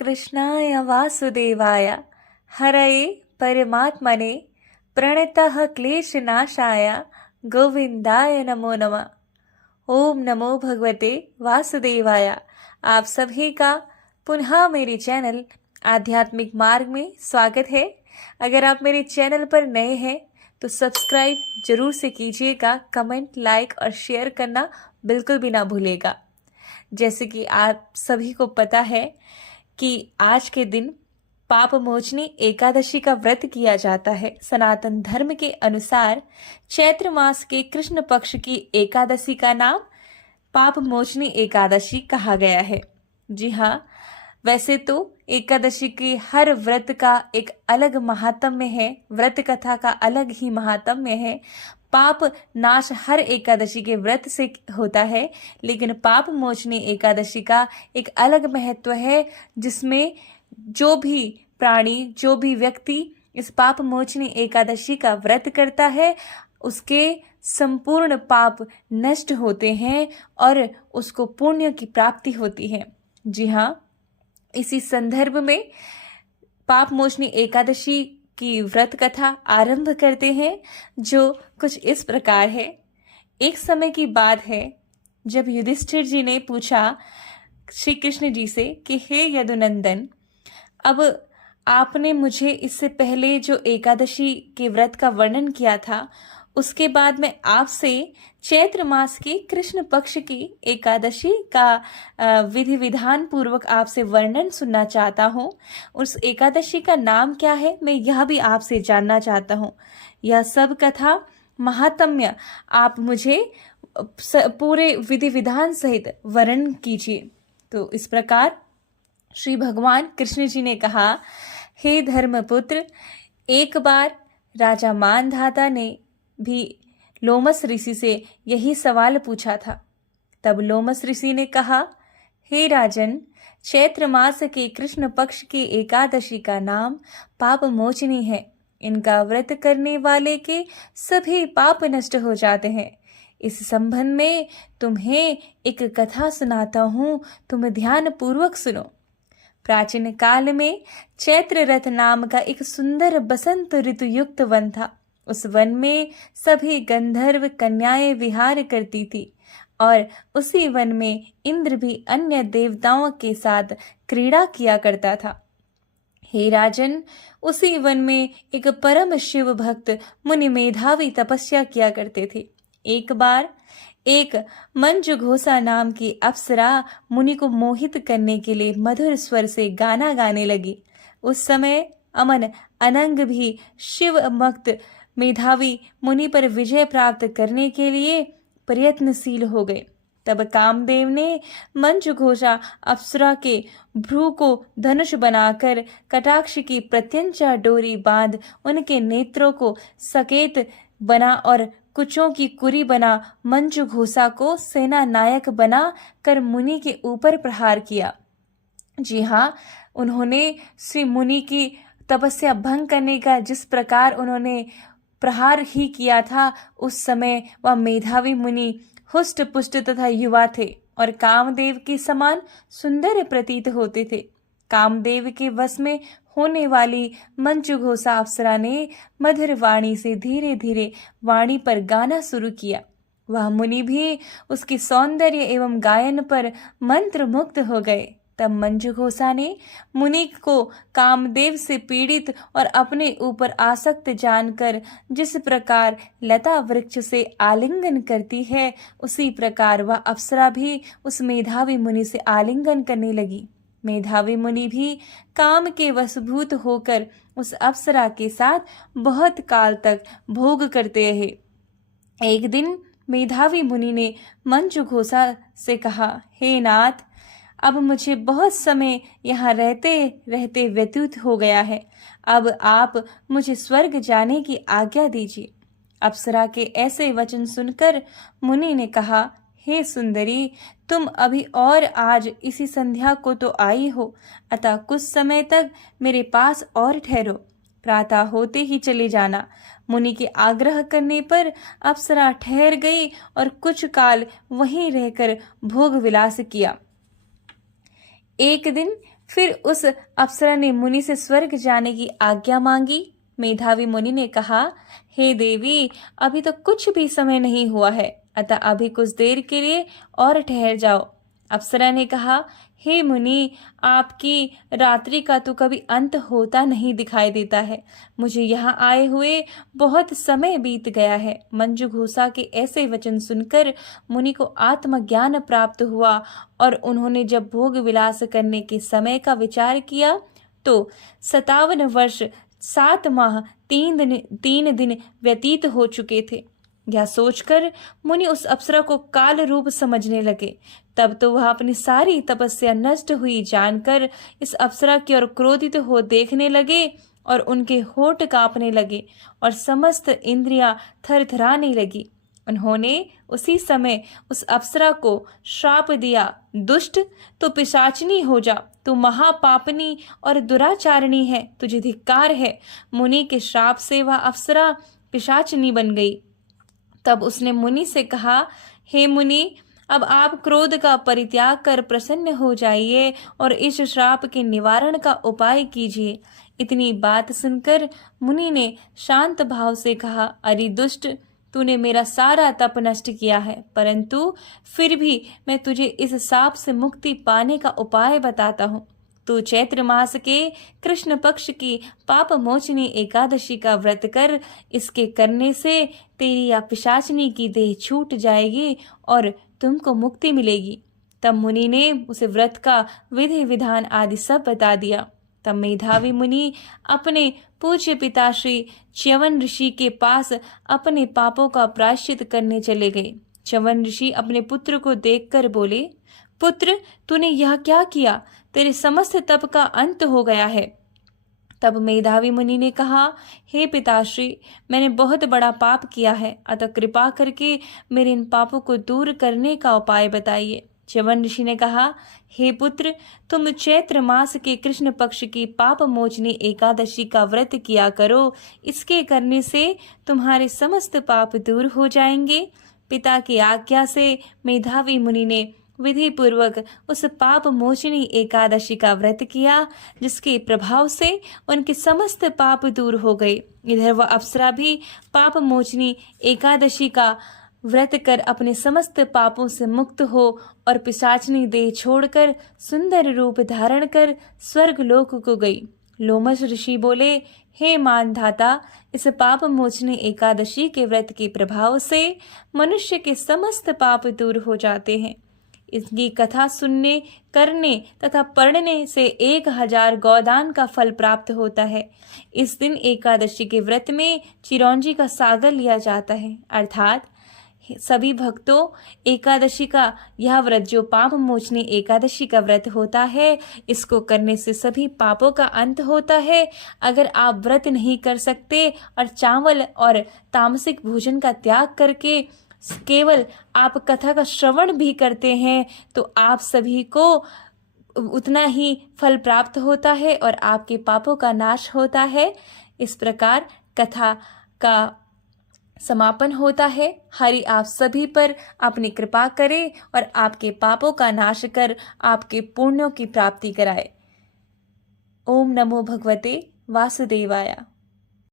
कृष्णाय वासुदेवाय हरये परमात्मने प्रणतः क्लेशनाशाय गोविंदाय नमो नमः। ओम नमो भगवते वासुदेवाय। आप सभी का पुनः मेरे चैनल आध्यात्मिक मार्ग में स्वागत है। अगर आप मेरे चैनल पर नए हैं तो सब्सक्राइब जरूर से कीजिएगा, कमेंट, लाइक और शेयर करना बिल्कुल भी ना भूलिएगा। जैसे कि आप सभी को पता है कि आज के दिन पाप मोचनी एकादशी का व्रत किया जाता है। सनातन धर्म के अनुसार चैत्र मास के कृष्ण पक्ष की एकादशी का नाम पाप मोचनी एकादशी कहा गया है। जी हाँ, वैसे तो एकादशी के हर व्रत का एक अलग महात्म्य है, व्रत कथा का अलग ही महात्म्य है। पाप नाश हर एकादशी के व्रत से होता है, लेकिन पाप मोचनी एकादशी का एक अलग महत्व है, जिसमें जो भी प्राणी, जो भी व्यक्ति इस पाप मोचनी एकादशी का व्रत करता है उसके संपूर्ण पाप नष्ट होते हैं और उसको पुण्य की प्राप्ति होती है। जी हाँ, इसी संदर्भ में पाप मोचनी एकादशी की व्रत कथा आरंभ करते हैं, जो कुछ इस प्रकार है। एक समय की बात है जब युधिष्ठिर जी ने पूछा श्री कृष्ण जी से कि हे यदुनंदन, अब आपने मुझे इससे पहले जो एकादशी के व्रत का वर्णन किया था, उसके बाद मैं आपसे चैत्र मास की कृष्ण पक्ष की एकादशी का विधि विधान पूर्वक आपसे वर्णन सुनना चाहता हूँ। उस एकादशी का नाम क्या है, मैं यह भी आपसे जानना चाहता हूँ। यह सब कथा महात्म्य आप मुझे पूरे विधि विधान सहित वर्णन कीजिए। तो इस प्रकार श्री भगवान कृष्ण जी ने कहा, हे धर्मपुत्र, एक बार राजा मानधाता ने भी लोमस ऋषि से यही सवाल पूछा था। तब लोमस ऋषि ने कहा, हे राजन, चैत्र मास के कृष्ण पक्ष की एकादशी का नाम पाप मोचनी है। इनका व्रत करने वाले के सभी पाप नष्ट हो जाते हैं। इस संबंध में तुम्हें एक कथा सुनाता हूँ, तुम ध्यान पूर्वक सुनो। प्राचीन काल में चैत्र रथ नाम का एक सुंदर बसंत ऋतु युक्त वन था। उस वन में सभी गंधर्व कन्याएं विहार करती थी और उसी वन में इंद्र भी अन्य देवताओं के साथ क्रीड़ा किया करता था। हे राजन, उसी वन में एक परम शिव भक्त मुनि मेधावी तपस्या किया करते थे। एक बार एक मंजुघोषा नाम की अप्सरा मुनि को मोहित करने के लिए मधुर स्वर से गाना गाने लगी। उस समय अमन अनंग भी शिव भक्त मेधावी मुनि पर विजय प्राप्त करने के लिए प्रयत्नशील हो गए। तब कामदेव ने मंजुघोषा अप्सरा के भ्रू को धनुष बनाकर कटाक्ष की प्रत्यंचा डोरी बांध उनके नेत्रों को सकेत बना और कुचों की कुरी बना मंजुघोषा को सेना नायक बना कर मुनि के ऊपर प्रहार किया। जी हाँ, उन्होंने श्री मुनि की तपस्या भंग करने का जिस प्रकार उन्होंने प्रहार ही किया था, उस समय वह मेधावी मुनि हुष्ट पुष्ट तथा युवा थे और कामदेव के समान सुंदर प्रतीत होते थे। कामदेव के वश में होने वाली मंजुघोषा अप्सरा ने मधुर वाणी से धीरे धीरे वाणी पर गाना शुरू किया। वह मुनि भी उसके सौंदर्य एवं गायन पर मंत्र मुग्ध हो गए। तब मंजुघोषा ने मुनि को कामदेव से पीड़ित और अपने ऊपर आसक्त जानकर जिस प्रकार लता वृक्ष से आलिंगन करती है, उसी प्रकार वह अप्सरा भी उस मेधावी मुनि से आलिंगन करने लगी। मेधावी मुनि भी काम के वशभूत होकर उस अप्सरा के साथ बहुत काल तक भोग करते रहे। एक दिन मेधावी मुनि ने मंजुघोषा से कहा, हे नाथ, अब मुझे बहुत समय यहाँ रहते रहते व्यतीत हो गया है। अब आप मुझे स्वर्ग जाने की आज्ञा दीजिए। अप्सरा के ऐसे वचन सुनकर मुनि ने कहा, हे सुंदरी, तुम अभी और आज इसी संध्या को तो आई हो, अतः कुछ समय तक मेरे पास और ठहरो, प्रातः होते ही चले जाना। मुनि के आग्रह करने पर अप्सरा ठहर गई और कुछ काल वहीं रहकर भोग विलास किया। एक दिन फिर उस अप्सरा ने मुनि से स्वर्ग जाने की आज्ञा मांगी। मेधावी मुनि ने कहा, हे देवी, अभी तो कुछ भी समय नहीं हुआ है, अतः अभी कुछ देर के लिए और ठहर जाओ। अप्सरा ने कहा, हे मुनि, आपकी रात्रि का तो कभी अंत होता नहीं दिखाई देता है। मुझे यहाँ आए हुए बहुत समय बीत गया है। मंजू घोषा के ऐसे वचन सुनकर मुनि को आत्मज्ञान प्राप्त हुआ और उन्होंने जब भोग विलास करने के समय का विचार किया तो 57 वर्ष 7 माह 3 दिन व्यतीत हो चुके थे। यह सोचकर मुनि उस अप्सरा को काल रूप समझने लगे। तब तो वह अपनी सारी तपस्या नष्ट हुई जानकर इस अप्सरा की ओर क्रोधित हो देखने लगे और उनके होठ कांपने लगे और समस्त इंद्रियां थरथराने लगी। उन्होंने उसी समय उस अप्सरा को श्राप दिया, दुष्ट, तो पिशाचिनी हो जा, तू महापापनी और दुराचारिणी है, तुझे धिक्कार है। मुनि के श्राप से वह अप्सरा पिशाचिनी बन गई। तब उसने मुनि से कहा, हे मुनि, अब आप क्रोध का परित्याग कर प्रसन्न हो जाइए और इस श्राप के निवारण का उपाय कीजिए। इतनी बात सुनकर मुनि ने शांत भाव से कहा, अरे दुष्ट, तूने मेरा सारा तप नष्ट किया है, परंतु फिर भी मैं तुझे इस शाप से मुक्ति पाने का उपाय बताता हूँ। तू चैत्र मास के कृष्ण पक्ष की पाप मोचनी एकादशी का व्रत कर। इसके करने से तेरी या पिशाचिनी की देह छूट जाएगी और तुमको मुक्ति मिलेगी। तब मुनि ने उसे व्रत का विधि विधान आदि सब बता दिया। तब मेधावी मुनि अपने पूज्य पिता श्री च्यवन ऋषि के पास अपने पापों का प्रायश्चित करने चले गए। च्यवन ऋषि अपने पुत्र को देखकर बोले, पुत्र, तूने यह क्या किया? तेरे समस्त तप का अंत हो गया है। तब मेधावी मुनि ने कहा, हे पिताश्री, मैंने बहुत बड़ा पाप किया है, अतः कृपा करके मेरे इन पापों को दूर करने का उपाय बताइए। च्यवन ऋषि ने कहा, हे पुत्र, तुम चैत्र मास के कृष्ण पक्ष की पाप मोचनी एकादशी का व्रत किया करो। इसके करने से तुम्हारे समस्त पाप दूर हो जाएंगे। पिता की आज्ञा से मेधावी मुनि ने विधि पूर्वक उस पाप मोचनी एकादशी का व्रत किया, जिसके प्रभाव से उनके समस्त पाप दूर हो गए। इधर वह अप्सरा भी पाप मोचनी एकादशी का व्रत कर अपने समस्त पापों से मुक्त हो और पिशाचिनी देह छोड़कर सुंदर रूप धारण कर स्वर्ग लोक को गई। लोमश ऋषि बोले, हे मानधाता, इस पाप मोचनी एकादशी के व्रत के प्रभाव से मनुष्य के समस्त पाप दूर हो जाते हैं। इसकी कथा सुनने, करने तथा पढ़ने से 1000 गौदान का फल प्राप्त होता है। इस दिन एकादशी के व्रत में चिरौंजी का सागर लिया जाता है, अर्थात सभी भक्तों, एकादशी का यह व्रत जो पाप मोचनी एकादशी का व्रत होता है, इसको करने से सभी पापों का अंत होता है। अगर आप व्रत नहीं कर सकते और चावल और तामसिक भोजन का त्याग करके केवल आप कथा का श्रवण भी करते हैं तो आप सभी को उतना ही फल प्राप्त होता है और आपके पापों का नाश होता है। इस प्रकार कथा का समापन होता है। हरि आप सभी पर अपनी कृपा करे और आपके पापों का नाश कर आपके पुण्यों की प्राप्ति कराए। ओम नमो भगवते वासुदेवाय।